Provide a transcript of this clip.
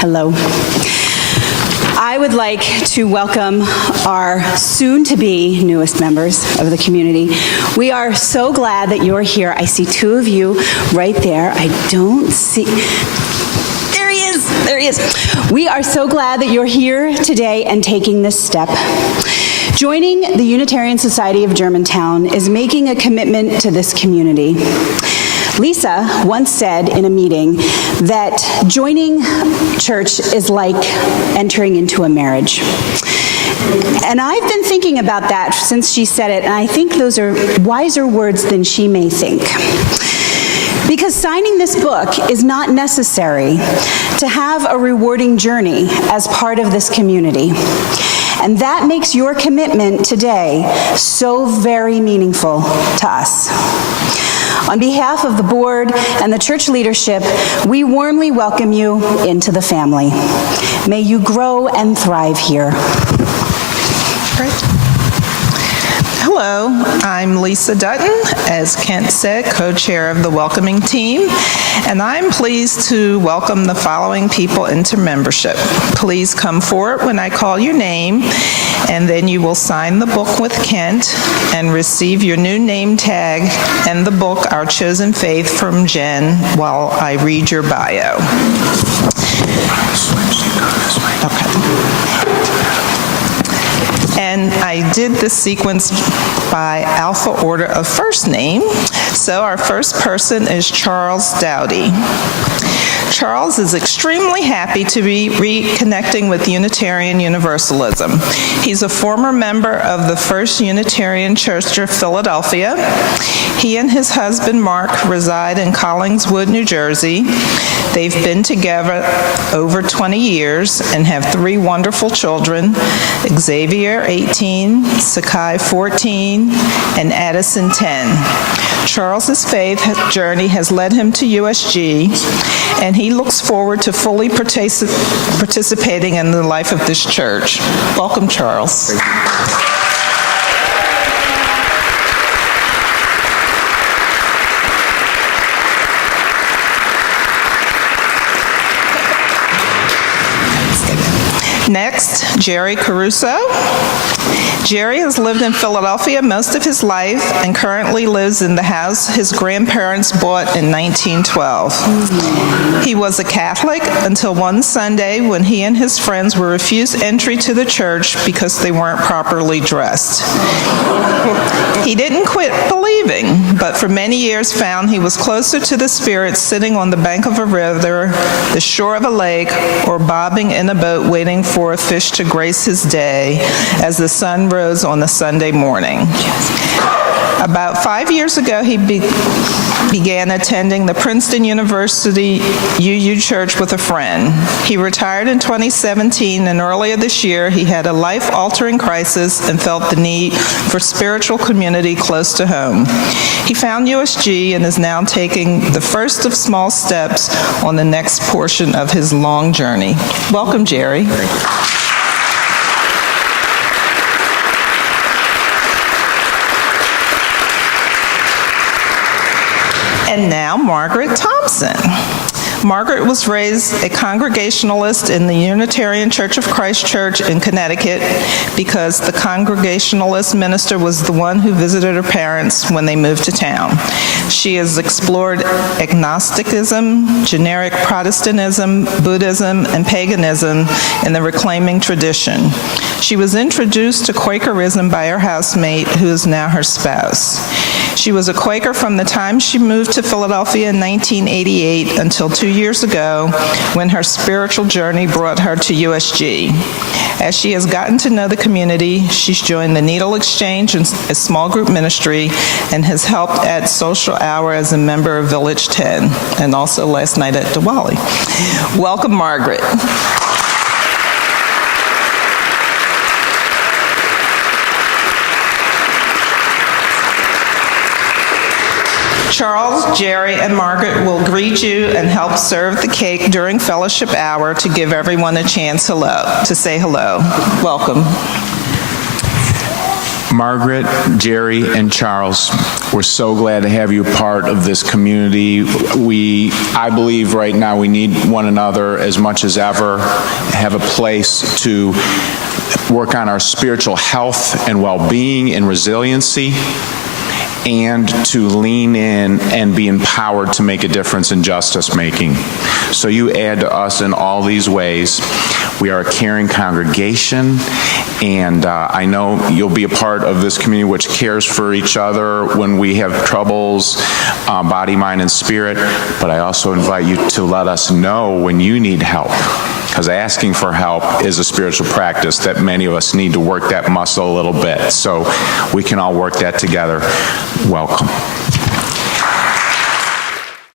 Hello. I would like to welcome our soon-to-be newest members of the community. We are so glad that you're here. I see two of you right there. I don't see... There he is. There he is. We are so glad that you're here today and taking this step. Joining the Unitarian Society of Germantown is making a commitment to this community. Lisa once said in a meeting that joining church is like entering into a marriage. And I've been thinking about that since she said it, and I think those are wiser words than she may think. Because signing this book is not necessary to have a rewarding journey as part of this community. And that makes your commitment today so very meaningful to us. On behalf of the board and the church leadership, we warmly welcome you into the family. May you grow and thrive here. Great. Hello, I'm Lisa Dutton, as Kent said, co-chair of the welcoming team, and I'm pleased to welcome the following people into membership. Please come forward when I call your name, and then you will sign the book with Kent and receive your new name tag and the book, Our Chosen Faith, from Jenn, while I read your bio. Okay. And I did this sequence by alpha order of first name. So our first person is Charles Doughty. Charles is extremely happy to be reconnecting with Unitarian Universalism. He's a former member of the First Unitarian Church of Philadelphia. He and his husband, Mark, reside in Collingswood, New Jersey. They've been together over 20 years and have 3 wonderful children, Xavier, 18, Sakai, 14, and Addison, 10. Charles's faith journey has led him to USG, and he looks forward to fully participating in the life of this church. Welcome, Charles. Next, Jerry Caruso. Jerry has lived in Philadelphia most of his life and currently lives in the house his grandparents bought in 1912. He was a Catholic until one Sunday when he and his friends were refused entry to the church because they weren't properly dressed. He didn't quit believing, but for many years found he was closer to the Spirit sitting on the bank of a river, the shore of a lake, or bobbing in a boat waiting for a fish to grace his day as the sun rose on the Sunday morning. About 5 years ago, he began attending the Princeton University UU Church with a friend. He retired in 2017, and earlier this year, he had a life-altering crisis and felt the need for spiritual community close to home. He found USG and is now taking the first of small steps on the next portion of his long journey. Welcome, Jerry. And now, Margaret Thompson. Margaret was raised a Congregationalist in the Unitarian Church of Christ Church in Connecticut because the Congregationalist minister was the one who visited her parents when they moved to town. She has explored agnosticism, generic Protestantism, Buddhism, and paganism in the Reclaiming tradition. She was introduced to Quakerism by her housemate, who is now her spouse. She was a Quaker from the time she moved to Philadelphia in 1988 until 2 years ago, when her spiritual journey brought her to USG. As she has gotten to know the community, she's joined the Needle Exchange, a small group ministry, and has helped at Social Hour as a member of Village 10, and also last night at Diwali. Welcome, Margaret. Charles, Jerry, and Margaret will greet you and help serve the cake during fellowship hour to give everyone a chance to say hello. Welcome. Margaret, Jerry, and Charles, we're so glad to have you part of this community. I believe right now we need one another as much as ever, have a place to work on our spiritual health and well-being and resiliency, and to lean in and be empowered to make a difference in justice making. So you add to us in all these ways. We are a caring congregation, and I know you'll be a part of this community which cares for each other when we have troubles, body, mind, and spirit, but I also invite you to let us know when you need help, because asking for help is a spiritual practice that many of us need to work that muscle a little bit, so we can all work that together. Welcome.